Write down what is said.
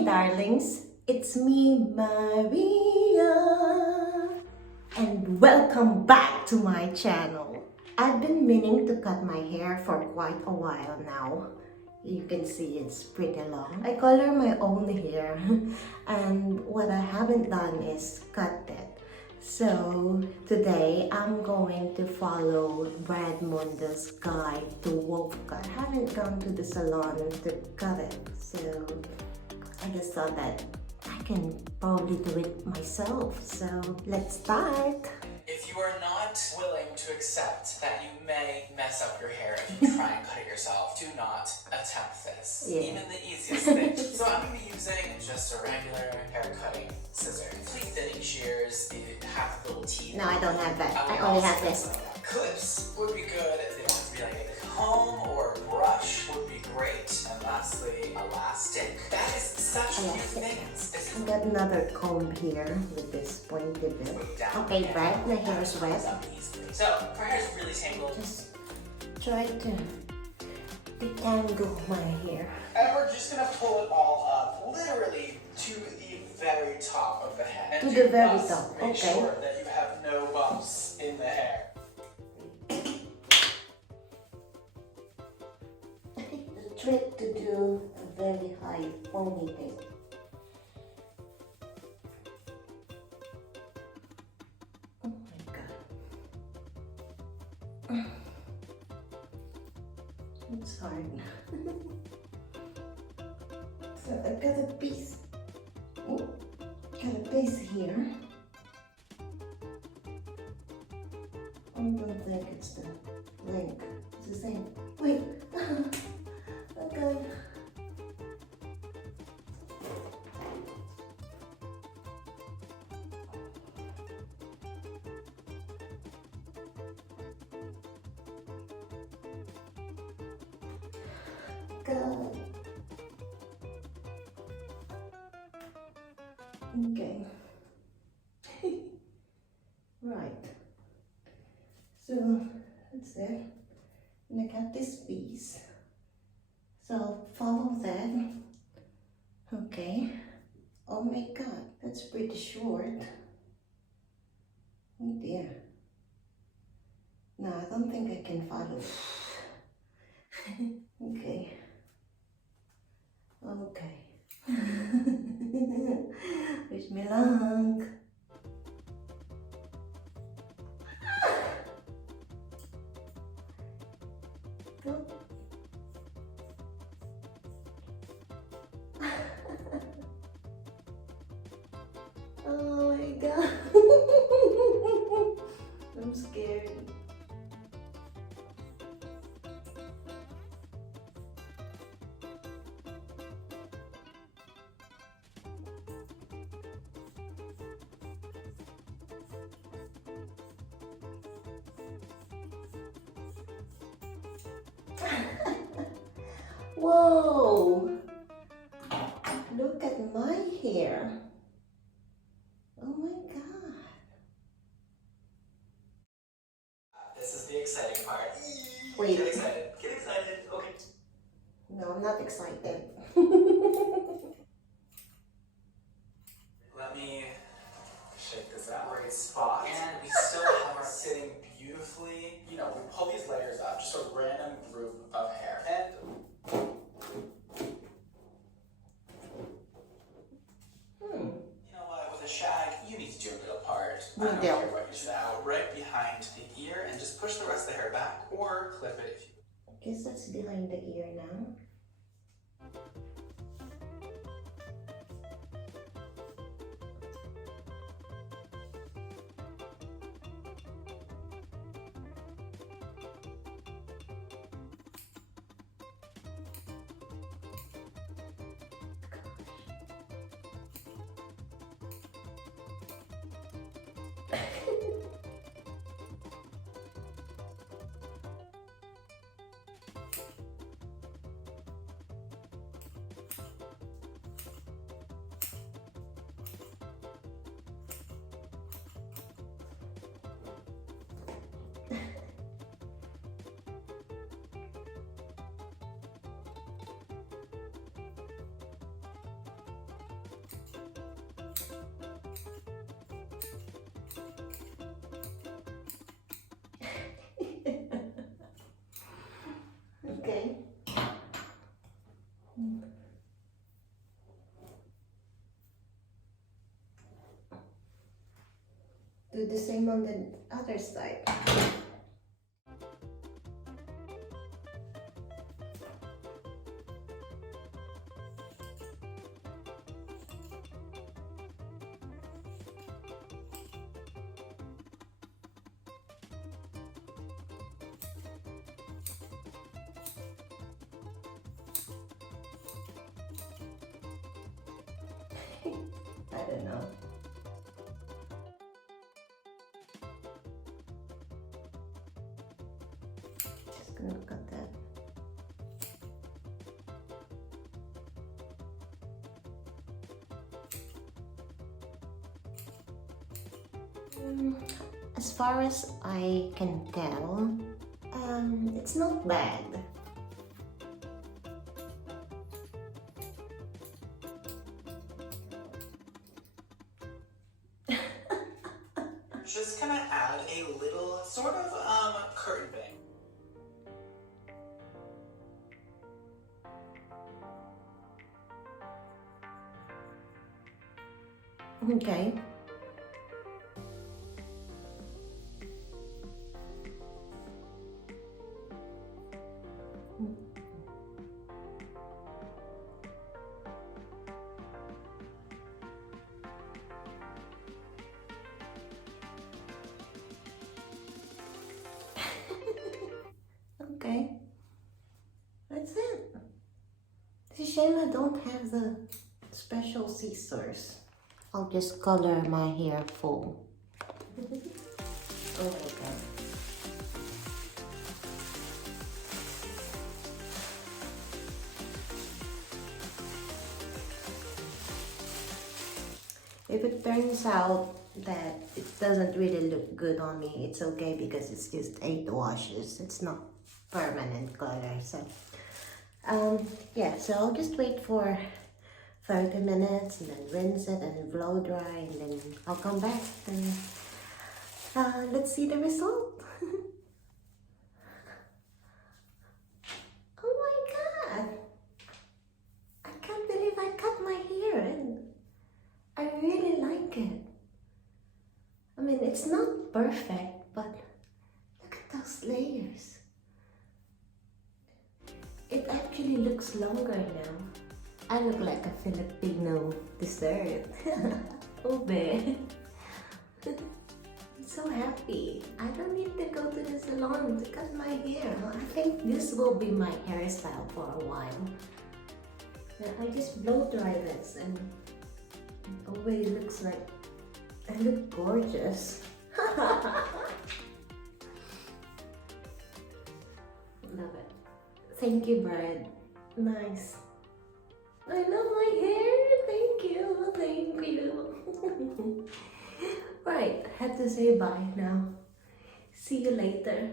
Hi darlings, it's me Maria and welcome back to my channel. I've been meaning to cut my hair for quite a while now. You can see it's pretty long. I color my own hair and what I haven't done is cut it. So today I'm going to follow Brad Mondo's guide to wolf cut. I haven't gone to the salon to cut it, so I just thought that I can probably do it myself. So let's start. If you are not willing to accept that you may mess up your hair if you try and cut it yourself, do not attempt this. Yeah. Even the easiest thing. So I'm going to be using just a regular hair cutting scissor. Complete thinning shears, the half little teeth. No, I don't have that. I only have this. Clips would be good. They don't have to be like a comb or a brush would be great. And lastly, elastic. That is such few things. I got another comb here with this pointy bit. Okay, Brad, my hair is wet. So, if our hair is really tangled, Just try to detangle my hair. and we're just gonna pull it all up, literally to the very top of the head. To And the do very thus top, Make okay. sure that you have no bumps in the hair. I think the trick to do a very high ponytail. Oh my god. It's hard. So I got a piece. Oh, got a piece here. I don't think it's the length. It's the same. Wait. Okay. Go. Okay. Right. So that's it. And I got this piece. So follow that. Okay. Oh my god, that's pretty short. Oh dear. No, I don't think I can follow. Okay. Okay. Wish me luck. Go. Oh my god. I'm scared. Whoa! Look at my hair. Oh my god. This is the exciting part. Wait. Get excited. Get excited. Okay. No, I'm not excited. Let me shake this out. Great spot. And we still have our sitting beautifully. You know, we pull these layers up, just a random group of hair. And you know what? With a shag, you need to do a middle part. I don't care what you do now. Right behind the ear, and just push the rest of the hair back, or clip it if you. I guess that's behind the ear now. Okay. Do the same on the other side. I don't know. Just gonna cut that. As far as I can tell, it's not bad. Just gonna add a little sort of curtain bang. Okay. Okay. That's it. It's a shame I don't have the special scissors. I'll just color my hair full. Oh, okay. If it turns out that it doesn't really look good on me, it's okay because it's just 8 washes. It's not permanent color. So, yeah, so I'll just wait for 30 minutes and then rinse it and blow dry, and then I'll come back and let's see the result. Oh my god! I can't believe I cut my hair and I really like it. I mean, it's not perfect, but look at those layers. It actually looks longer now. I look like a Filipino dessert. Ube. I'm so happy. I don't need to go to the salon to cut my hair. I think this will be my hairstyle for a while. I just blow dry this and Ube looks like I look gorgeous. Love it. Thank you, Brad. Nice. I love my hair. Thank you. Thank you. Right, I have to say bye now. See you later.